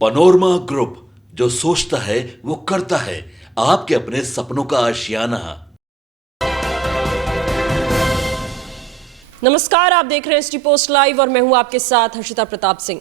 Panorama group, जो सोचता है वो करता है। आपके अपने सपनों का आशियाना। नमस्कार, आप देख रहे हैं एसटी पोस्ट लाइव और मैं हूं आपके साथ हर्षिता प्रताप सिंह।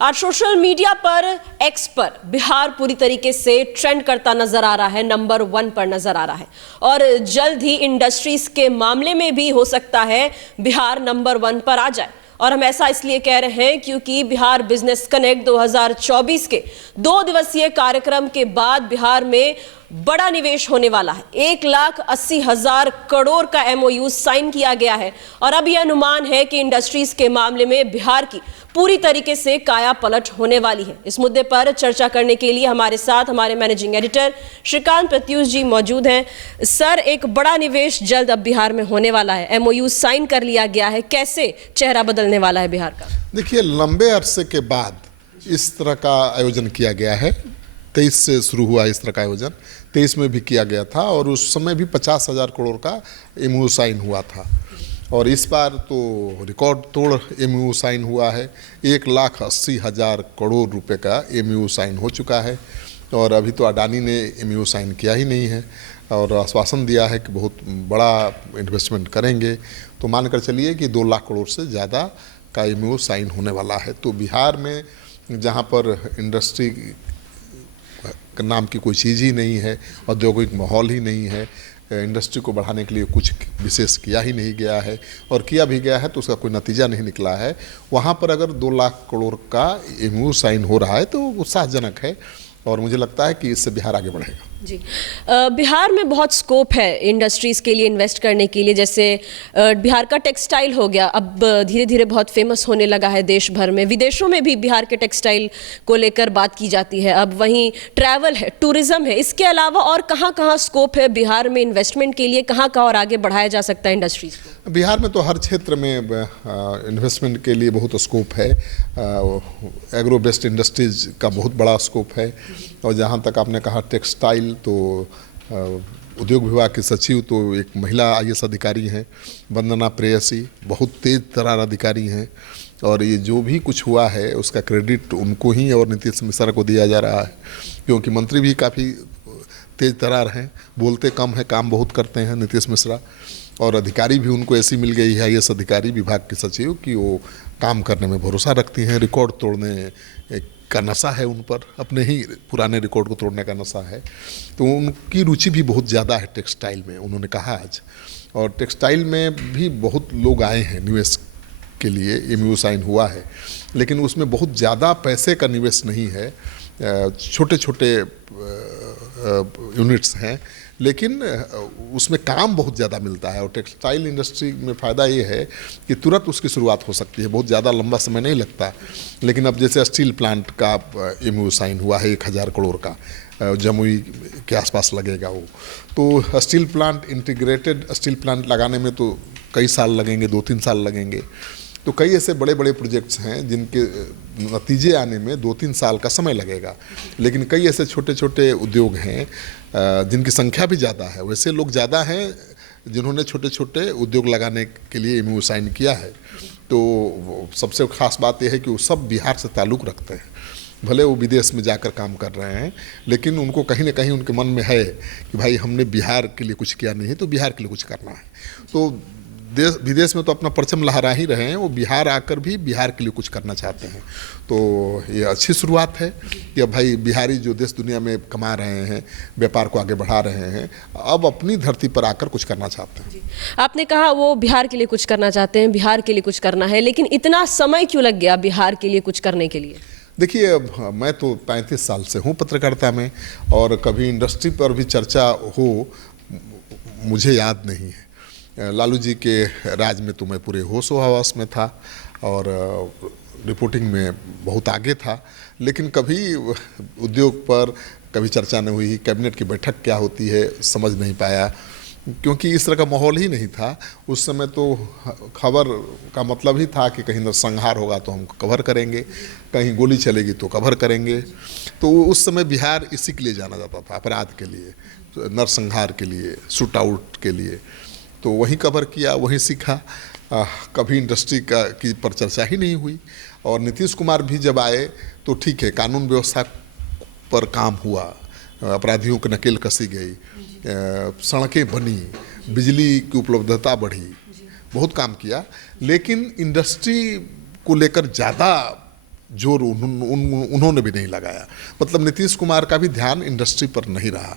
आज सोशल मीडिया पर एक्स पर बिहार पूरी तरीके से ट्रेंड करता नजर आ रहा है, नंबर 1 पर नजर आ रहा है और जल्द ही इंडस्ट्रीज के मामले में भी हो सकता है बिहार नंबर 1 पर आ जाए। और हम ऐसा इसलिए कह रहे हैं क्योंकि बिहार बिजनेस कनेक्ट 2024 के 2 दिवसीय कार्यक्रम के बाद बिहार में बड़ा निवेश होने वाला है। 1,80,000 करोड़ का एमओयू साइन किया गया है और अब यह अनुमान है कि इंडस्ट्रीज के मामले में बिहार की पूरी तरीके से काया पलट होने वाली है। इस मुद्दे पर चर्चा करने के लिए हमारे साथ हमारे मैनेजिंग एडिटर श्रीकांत प्रत्युष जी मौजूद हैं। सर, एक बड़ा निवेश जल्द अब बिहार में होने वाला है, एमओयू साइन कर लिया गया है, कैसे चेहरा बदलने वाला है बिहार का? देखिए, लंबे अरसे के बाद इस तरह का आयोजन किया गया है। 23 से शुरू हुआ इस तरह का आयोजन, 23 में भी किया गया था और उस समय भी 50,000 करोड़ का एमओयू साइन हुआ था और इस बार तो रिकॉर्ड तोड़ एमओयू साइन हुआ है। 1,80,000 करोड़ रुपए का एमओयू साइन हो चुका है और अभी तो अडानी ने एमओयू साइन किया ही नहीं है और आश्वासन दिया है कि बहुत बड़ा इन्वेस्टमेंट करेंगे। तो मानकर चलिए कि 2 लाख करोड़ से ज़्यादा का एमओयू साइन होने वाला है। तो बिहार में जहाँ पर इंडस्ट्री नाम की कोई चीज़ ही नहीं है, औद्योगिक माहौल ही नहीं है, इंडस्ट्री को बढ़ाने के लिए कुछ विशेष किया ही नहीं गया है और किया भी गया है तो उसका कोई नतीजा नहीं निकला है। वहाँ पर अगर 2 लाख करोड़ का एमओयू साइन हो रहा है तो उत्साहजनक है और मुझे लगता है कि इससे बिहार आगे बढ़ेगा। जी, बिहार में बहुत स्कोप है इंडस्ट्रीज़ के लिए इन्वेस्ट करने के लिए। जैसे बिहार का टेक्सटाइल हो गया, अब धीरे धीरे बहुत फेमस होने लगा है देश भर में। विदेशों में भी बिहार के टेक्सटाइल को लेकर बात की जाती है। अब वहीं ट्रैवल है, टूरिज़्म है, इसके अलावा और कहाँ कहाँ स्कोप है बिहार में इन्वेस्टमेंट के लिए? कहाँ कहाँ और आगे बढ़ाया जा सकता है इंडस्ट्रीज़ को? बिहार में तो हर क्षेत्र में इन्वेस्टमेंट के लिए बहुत स्कोप है। एग्रो बेस्ड इंडस्ट्रीज का बहुत बड़ा स्कोप है और जहाँ तक आपने कहा टेक्सटाइल, तो उद्योग विभाग के सचिव तो एक महिला आईएएस अधिकारी हैं, वंदना प्रेयसी, बहुत तेज तर्रार अधिकारी हैं और ये जो भी कुछ हुआ है उसका क्रेडिट उनको ही और नीतीश मिश्रा को दिया जा रहा है क्योंकि मंत्री भी काफ़ी तेज तर्रार हैं, बोलते कम है, काम बहुत करते हैं नीतीश मिश्रा और अधिकारी भी उनको ऐसी मिल गई है आईएएस अधिकारी विभाग के सचिव कि वो काम करने में भरोसा रखती हैं। रिकॉर्ड तोड़ने का नशा है उन पर, अपने ही पुराने रिकॉर्ड को तोड़ने का नशा है। तो उनकी रुचि भी बहुत ज़्यादा है टेक्सटाइल में, उन्होंने कहा आज। और टेक्सटाइल में भी बहुत लोग आए हैं निवेश के लिए, एमओयू साइन हुआ है लेकिन उसमें बहुत ज़्यादा पैसे का निवेश नहीं है, छोटे छोटे यूनिट्स हैं लेकिन उसमें काम बहुत ज़्यादा मिलता है और टेक्सटाइल इंडस्ट्री में फ़ायदा ये है कि तुरंत उसकी शुरुआत हो सकती है, बहुत ज़्यादा लंबा समय नहीं लगता। लेकिन अब जैसे स्टील प्लांट का एमओयू साइन हुआ है 1,000 करोड़ का, जमुई के आसपास लगेगा वो, तो steel plant, integrated steel plant लगाने में तो कई साल लगेंगे, 2-3 साल लगेंगे। तो कई ऐसे बड़े बड़े प्रोजेक्ट्स हैं जिनके नतीजे आने में 2-3 साल का समय लगेगा, लेकिन कई ऐसे छोटे छोटे उद्योग हैं जिनकी संख्या भी ज़्यादा है। वैसे लोग ज़्यादा हैं जिन्होंने छोटे छोटे उद्योग लगाने के लिए एमओयू साइन किया है। तो सबसे खास बात यह है कि वो सब बिहार से ताल्लुक़ रखते हैं, भले वो विदेश में जाकर काम कर रहे हैं लेकिन उनको कहीं ना कहीं उनके मन में है कि भाई हमने बिहार के लिए कुछ किया नहीं है तो बिहार के लिए कुछ करना है। तो देश विदेश में तो अपना परचम लहरा ही रहे हैं, वो बिहार आकर भी बिहार के लिए कुछ करना चाहते हैं। तो ये अच्छी शुरुआत है कि अब भाई बिहारी जो देश दुनिया में कमा रहे हैं, व्यापार को आगे बढ़ा रहे हैं, अब अपनी धरती पर आकर कुछ करना चाहते हैं। आपने कहा वो बिहार के लिए कुछ करना चाहते हैं, बिहार के लिए कुछ करना है, लेकिन इतना समय क्यों लग गया बिहार के लिए कुछ करने के लिए? देखिए, मैं तो 35 साल से हूँ पत्रकारिता में और कभी इंडस्ट्री पर भी चर्चा हो मुझे याद नहीं है। लालू जी के राज में तो मैं पूरे होश हवास में था और रिपोर्टिंग में बहुत आगे था, लेकिन कभी उद्योग पर कभी चर्चा नहीं हुई। कैबिनेट की बैठक क्या होती है समझ नहीं पाया क्योंकि इस तरह का माहौल ही नहीं था उस समय। तो खबर का मतलब ही था कि कहीं नरसंहार होगा तो हम कवर करेंगे, कहीं गोली चलेगी तो कवर करेंगे। तो उस समय बिहार इसी के लिए जाना जाता था, अपराध के लिए, नरसंहार के लिए, शूट आउट के लिए। तो वहीं कवर किया, वहीं सीखा। कभी इंडस्ट्री की पर चर्चा ही नहीं हुई। और नीतीश कुमार भी जब आए तो ठीक है, कानून व्यवस्था पर काम हुआ, अपराधियों की नकेल कसी गई, सड़कें बनी, बिजली की उपलब्धता बढ़ी, बहुत काम किया। लेकिन इंडस्ट्री को लेकर ज़्यादा जोर उन्होंने भी नहीं लगाया। मतलब नीतीश कुमार का भी ध्यान इंडस्ट्री पर नहीं रहा।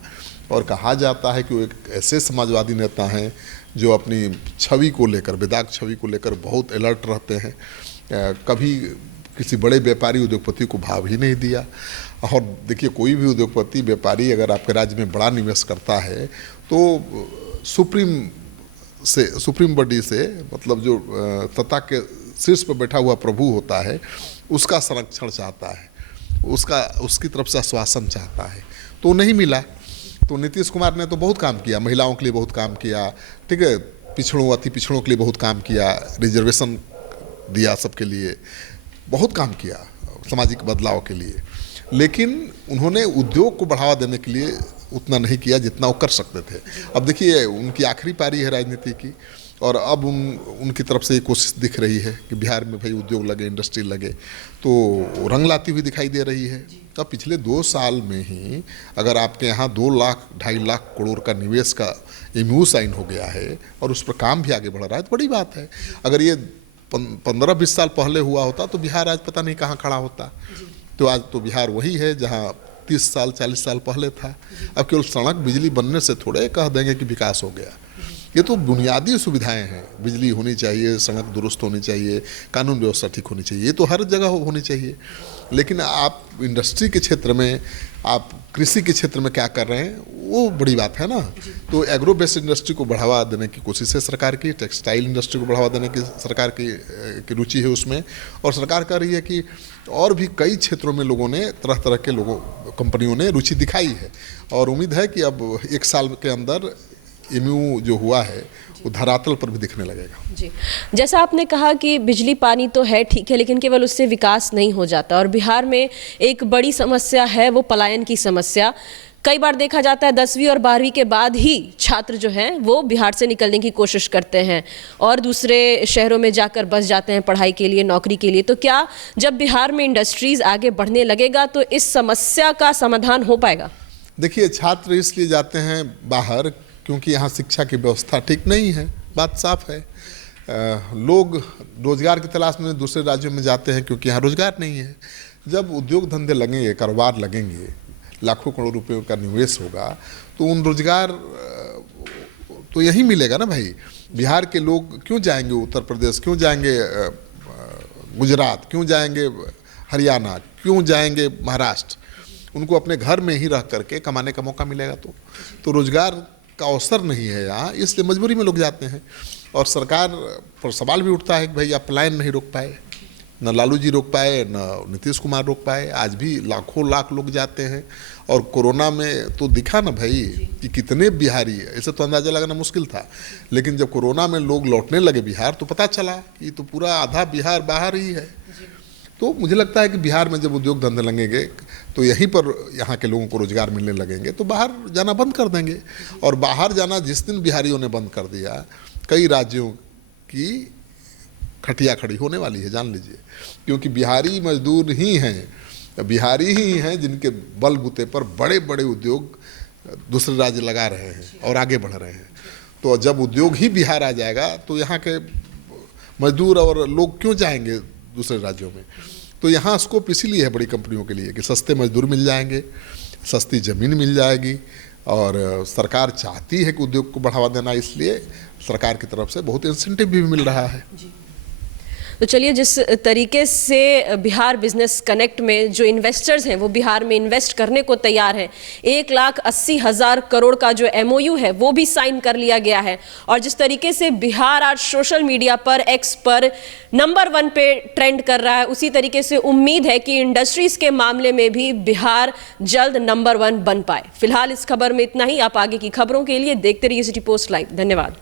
और कहा जाता है कि वो एक ऐसे समाजवादी नेता हैं जो अपनी छवि को लेकर, बेदाग छवि को लेकर बहुत अलर्ट रहते हैं। कभी किसी बड़े व्यापारी उद्योगपति को भाव ही नहीं दिया। और देखिए, कोई भी उद्योगपति व्यापारी अगर आपके राज्य में बड़ा निवेश करता है तो सुप्रीम बॉडी से, मतलब जो सत्ता के शीर्ष पर बैठा हुआ प्रभु होता है, उसका संरक्षण चाहता है, उसकी तरफ से आश्वासन चाहता है, तो नहीं मिला। तो नीतीश कुमार ने तो बहुत काम किया, महिलाओं के लिए बहुत काम किया, ठीक है, पिछड़ों, अति पिछड़ों के लिए बहुत काम किया, रिजर्वेशन दिया सबके लिए, बहुत काम किया सामाजिक बदलाव के लिए। लेकिन उन्होंने उद्योग को बढ़ावा देने के लिए उतना नहीं किया जितना वो कर सकते थे। अब देखिए, उनकी आखिरी पारी है राजनीति की, और अब उनकी तरफ से ये कोशिश दिख रही है कि बिहार में भाई उद्योग लगे, इंडस्ट्री लगे, तो रंग लाती हुई दिखाई दे रही है। अब पिछले 2 साल में ही अगर आपके यहाँ 2 लाख 2.5 लाख करोड़ का निवेश का MOU साइन हो गया है और उस पर काम भी आगे बढ़ रहा है, तो बड़ी बात है। अगर ये 15-20 साल पहले हुआ होता तो बिहार आज पता नहीं कहाँ खड़ा होता। तो आज तो बिहार वही है जहाँ 30 साल 40 साल पहले था। अब केवल सड़क बिजली बनने से थोड़े कह देंगे कि विकास हो गया। ये तो बुनियादी सुविधाएं हैं, बिजली होनी चाहिए, सड़क दुरुस्त होनी चाहिए, कानून व्यवस्था ठीक होनी चाहिए, ये तो हर जगह होनी चाहिए। लेकिन आप इंडस्ट्री के क्षेत्र में, आप कृषि के क्षेत्र में क्या कर रहे हैं, वो बड़ी बात है ना। तो एग्रो बेस्ड इंडस्ट्री को बढ़ावा देने की कोशिश है सरकार की, टेक्सटाइल इंडस्ट्री को बढ़ावा देने की सरकार की रुचि है उसमें, और सरकार कह रही है कि और भी कई क्षेत्रों में लोगों ने, तरह तरह के कंपनियों ने रुचि दिखाई है। और उम्मीद है कि अब 1 साल के अंदर MOU जो हुआ है वो धरातल पर भी दिखने लगेगा। जी, जैसा आपने कहा कि बिजली पानी तो है, ठीक है, लेकिन केवल उससे विकास नहीं हो जाता। और बिहार में एक बड़ी समस्या है वो पलायन की समस्या। कई बार देखा जाता है 10वीं और 12वीं के बाद ही छात्र जो हैं वो बिहार से निकलने की कोशिश करते हैं और दूसरे शहरों में जाकर बस जाते हैं पढ़ाई के लिए, नौकरी के लिए। तो क्या जब बिहार में इंडस्ट्रीज आगे बढ़ने लगेगा तो इस समस्या का समाधान हो पाएगा? देखिए, छात्र इसलिए जाते हैं बाहर क्योंकि यहाँ शिक्षा की व्यवस्था ठीक नहीं है, बात साफ है। लोग रोजगार की तलाश में दूसरे राज्यों में जाते हैं क्योंकि यहाँ रोजगार नहीं है। जब उद्योग धंधे लगेंगे, कारोबार लगेंगे, लाखों करोड़ रुपए का निवेश होगा, तो उन रोजगार तो यहीं मिलेगा ना भाई। बिहार के लोग क्यों जाएंगे उत्तर प्रदेश, क्यों जाएंगे गुजरात, क्यों जाएंगे हरियाणा, क्यों जाएंगे महाराष्ट्र? उनको अपने घर में ही रह करके कमाने का मौका मिलेगा। तो रोजगार का अवसर नहीं है यहाँ, इसलिए मजबूरी में लोग जाते हैं। और सरकार पर सवाल भी उठता है कि भाई आप पलायन नहीं रोक पाए, न लालू जी रोक पाए, न नीतीश कुमार रोक पाए, आज भी लाखों लाख लोग जाते हैं। और कोरोना में तो दिखा ना भाई कि कितने बिहारी, ऐसे तो अंदाजा लगाना मुश्किल था, लेकिन जब कोरोना में लोग लौटने लगे बिहार तो पता चला कि तो पूरा आधा बिहार बाहर ही है। तो मुझे लगता है कि बिहार में जब उद्योग धंधे लगेंगे तो यहीं पर यहाँ के लोगों को रोजगार मिलने लगेंगे, तो बाहर जाना बंद कर देंगे। और बाहर जाना जिस दिन बिहारियों ने बंद कर दिया, कई राज्यों की खटिया खड़ी होने वाली है, जान लीजिए। क्योंकि बिहारी मजदूर ही हैं जिनके बलबूते पर बड़े बड़े उद्योग दूसरे राज्य लगा रहे हैं और आगे बढ़ रहे हैं। तो जब उद्योग ही बिहार आ जाएगा तो यहाँ के मजदूर और लोग क्यों जाएंगे दूसरे राज्यों में? तो यहाँ स्कोप इसीलिए है बड़ी कंपनियों के लिए कि सस्ते मजदूर मिल जाएंगे, सस्ती ज़मीन मिल जाएगी। और सरकार चाहती है कि उद्योग को बढ़ावा देना, इसलिए सरकार की तरफ से बहुत इंसेंटिव भी मिल रहा है। तो चलिए, जिस तरीके से बिहार बिजनेस कनेक्ट में जो इन्वेस्टर्स हैं वो बिहार में इन्वेस्ट करने को तैयार हैं, 1,80,000 करोड़ का जो MOU है वो भी साइन कर लिया गया है। और जिस तरीके से बिहार आज सोशल मीडिया पर, X पर नंबर 1 पे ट्रेंड कर रहा है, उसी तरीके से उम्मीद है कि इंडस्ट्रीज के मामले में भी बिहार जल्द नंबर 1 बन पाए। फिलहाल इस खबर में इतना ही। आप आगे की खबरों के लिए देखते रहिए सिटी पोस्ट लाइव। धन्यवाद।